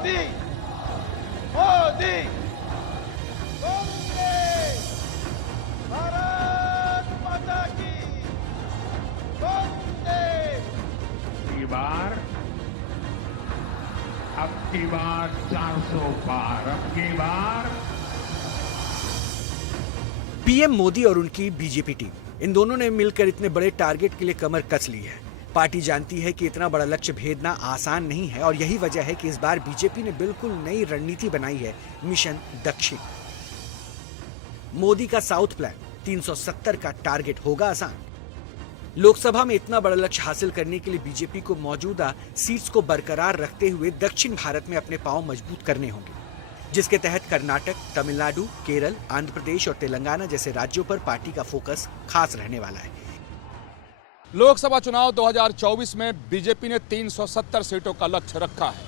मोदी मोदी वंदे भारत माता की वंदे। अब की बार 400 पार, अब की बार। पीएम मोदी और उनकी बीजेपी टीम, इन दोनों ने मिलकर इतने बड़े टारगेट के लिए कमर कस ली है। पार्टी जानती है कि इतना बड़ा लक्ष्य भेदना आसान नहीं है और यही वजह है कि इस बार बीजेपी ने बिल्कुल नई रणनीति बनाई है, मिशन दक्षिण। मोदी का साउथ प्लान 370 का टारगेट होगा आसान। लोकसभा में इतना बड़ा लक्ष्य हासिल करने के लिए बीजेपी को मौजूदा सीट्स को बरकरार रखते हुए दक्षिण भारत में अपने पांव मजबूत करने होंगे, जिसके तहत कर्नाटक, तमिलनाडु, केरल, आंध्र प्रदेश और तेलंगाना जैसे राज्यों पर पार्टी का फोकस खास रहने वाला है। लोकसभा चुनाव 2024 में बीजेपी ने 370 सीटों का लक्ष्य रखा है।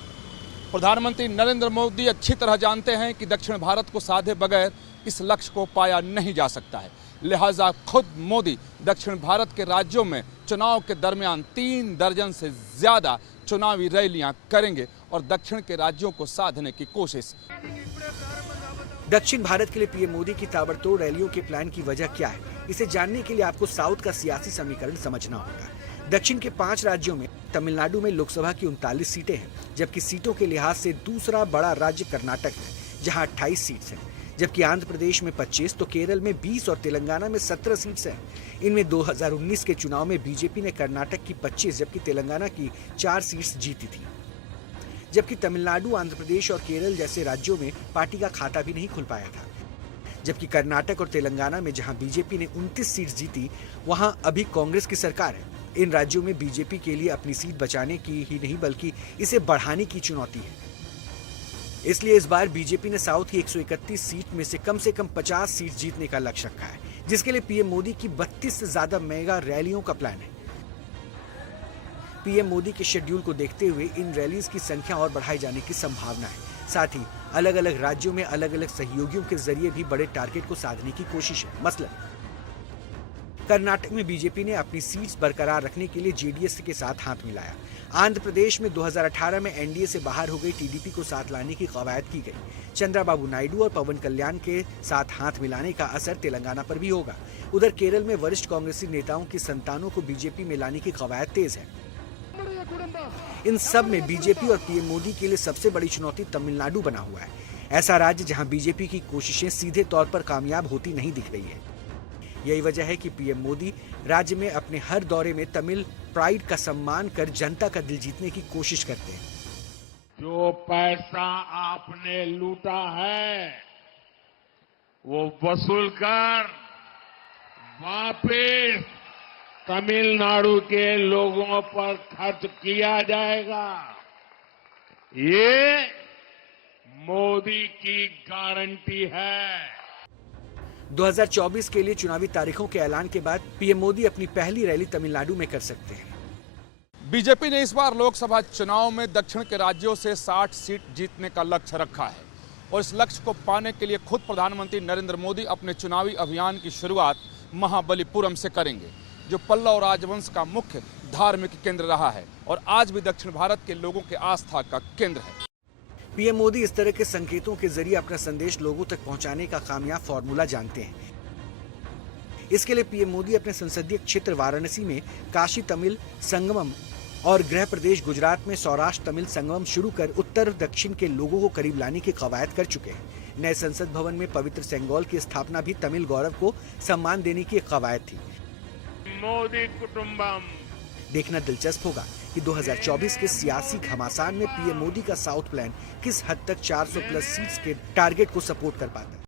प्रधानमंत्री नरेंद्र मोदी अच्छी तरह जानते हैं कि दक्षिण भारत को साधे बगैर इस लक्ष्य को पाया नहीं जा सकता है। लिहाजा खुद मोदी दक्षिण भारत के राज्यों में चुनाव के दरमियान 3 दर्जन से ज्यादा चुनावी रैलियां करेंगे और दक्षिण के राज्यों को साधने की कोशिश। दक्षिण भारत के लिए पीएम मोदी की ताबड़तोड़ रैलियों के प्लान की वजह क्या है, इसे जानने के लिए आपको साउथ का सियासी समीकरण समझना होगा। दक्षिण के 5 राज्यों में तमिलनाडु में लोकसभा की 39 सीटें हैं, जबकि सीटों के लिहाज से दूसरा बड़ा राज्य कर्नाटक है जहां 28 सीट्स हैं, जबकि आंध्र प्रदेश में 25, तो केरल में 20 और तेलंगाना में 17 सीट्स हैं। इनमें 2019 के चुनाव में बीजेपी ने कर्नाटक की 25 जबकि तेलंगाना की 4 सीट्स जीती थी, जबकि तमिलनाडु, आंध्र प्रदेश और केरल जैसे राज्यों में पार्टी का खाता भी नहीं खुल पाया था। जबकि कर्नाटक और तेलंगाना में जहां बीजेपी ने 29 सीट जीती, वहां अभी कांग्रेस की सरकार है। इन राज्यों में बीजेपी के लिए अपनी सीट बचाने की ही नहीं बल्कि इसे बढ़ाने की चुनौती है। इसलिए इस बार बीजेपी ने साउथ की 131 सीट में से कम 50 सीट जीतने का लक्ष्य रखा है, जिसके लिए पीएम मोदी की 32 से ज्यादा मेगा रैलियों का प्लान है। पीएम मोदी के शेड्यूल को देखते हुए इन रैलीज की संख्या और बढ़ाई जाने की संभावना है। साथ ही अलग अलग राज्यों में अलग अलग सहयोगियों के जरिए भी बड़े टारगेट को साधने की कोशिश है। मसलन कर्नाटक में बीजेपी ने अपनी सीट्स बरकरार रखने के लिए जेडीएस के साथ हाथ मिलाया। आंध्र प्रदेश में 2018 में एनडीए से बाहर हो गई टीडीपी को साथ लाने की कवायद की गई। चंद्रबाबू नायडू और पवन कल्याण के साथ हाथ मिलाने का असर तेलंगाना पर भी होगा। उधर केरल में वरिष्ठ कांग्रेसी नेताओं की संतानों को बीजेपी में लाने की कवायद तेज है। इन सब में बीजेपी और पीएम मोदी के लिए सबसे बड़ी चुनौती तमिलनाडु बना हुआ है। ऐसा राज्य जहां बीजेपी की कोशिशें सीधे तौर पर कामयाब होती नहीं दिख रही है। यही वजह है कि पीएम मोदी राज्य में अपने हर दौरे में तमिल प्राइड का सम्मान कर जनता का दिल जीतने की कोशिश करते हैं। जो पैसा आपने लूटा है वो वसूल कर वापस तमिलनाडु के लोगों पर खर्च किया जाएगा। ये मोदी की गारंटी है। 2024 के लिए चुनावी तारीखों के ऐलान के बाद पीएम मोदी अपनी पहली रैली तमिलनाडु में कर सकते हैं। बीजेपी ने इस बार लोकसभा चुनाव में दक्षिण के राज्यों से 60 सीट जीतने का लक्ष्य रखा है और इस लक्ष्य को पाने के लिए खुद प्रधानमंत्री नरेंद्र मोदी अपने चुनावी अभियान की शुरुआत महाबलीपुरम से करेंगे, जो पल्लव राजवंश का मुख्य धार्मिक केंद्र रहा है और आज भी दक्षिण भारत के लोगों के आस्था का केंद्र है। पीएम मोदी इस तरह के संकेतों के जरिए अपना संदेश लोगों तक पहुंचाने का कामयाब फॉर्मूला जानते हैं। इसके लिए पीएम मोदी अपने संसदीय क्षेत्र वाराणसी में काशी तमिल संगमम और गृह प्रदेश गुजरात में सौराष्ट्र तमिल संगमम शुरू कर उत्तर दक्षिण के लोगों को करीब लाने की कवायद कर चुके हैं। नए संसद भवन में पवित्र सेंगोल की स्थापना भी तमिल गौरव को सम्मान देने की एक कवायद थी। मोदी कुटुंबम। देखना दिलचस्प होगा कि 2024 के सियासी घमासान में पीएम मोदी का साउथ प्लान किस हद तक 400 प्लस सीट्स के टारगेट को सपोर्ट कर पाता है।